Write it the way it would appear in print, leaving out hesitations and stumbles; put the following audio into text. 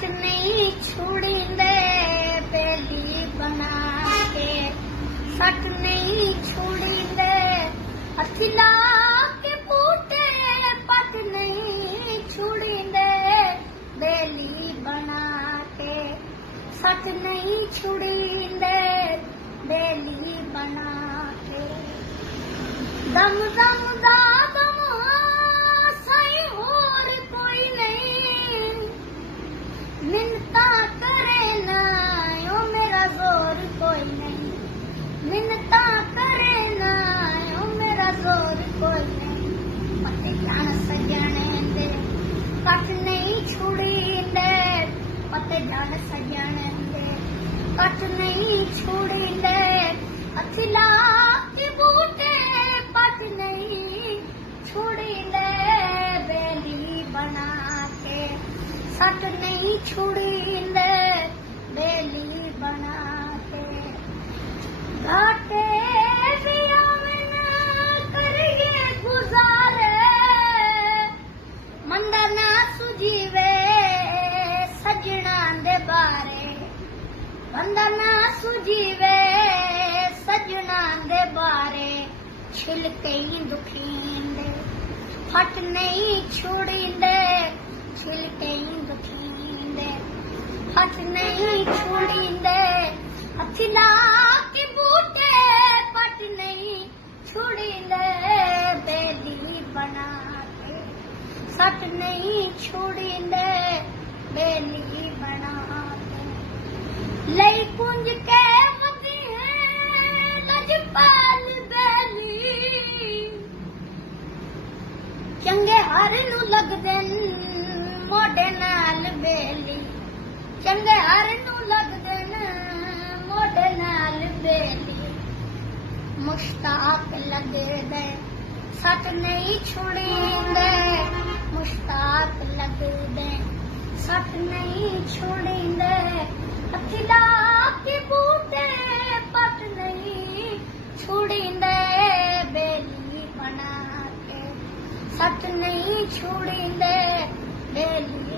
सच नहीं छुड़ींदे बेली बना के, सच नहीं छुड़ींदे हथिला के बूटे, पट नहीं छुड़ींदे बेली बना के, सच नहीं छुड़ींदे बेली बना के। दम दम दा दम साईं होर कोई नहीं, मिन्नता करे ना ओ मेरा जोर कोई नहीं, मिन्नता करे ना ओ मेरा जोर कोई नहीं। पते जान सजने दे कट नहीं छुड़ींदे, पते जान सजने दे कट नहीं छुड़ींदे हथिला के बूटे, पट नहीं छुड़ींदे बेली बना के, सच नहीं छुड़ींदे बेली बना के। घाटे भी आवन करिए गुजारे, मंदा ना सुजीवे सजना दे बारे, मंदा ना सुजीवे सजना दे बारे। छिलके दुखींदे फट नहीं छुड़ींदे, छिलके दुखींदे फट नहीं छुड़ींदे हथिला के बूटे, पट नहीं छुड़ींदे बेली बना के, सच नहीं छुड़ींदे बेली बना के। लई कुंज के मती है लजपाल बेली, चंगे हर नू लगदे मोढे नाल बेली, चंगे हर नू लगदे मोढे नाल बेली। मुश्ताक लगदे सच नहीं छुड़ींदे, मुश्ताक लगदे सच नहीं छुड़ींदे हथिला के बूटे, पट नहीं छुड़ींदे बेली बना के, सच नहीं छुड़ींदे बेली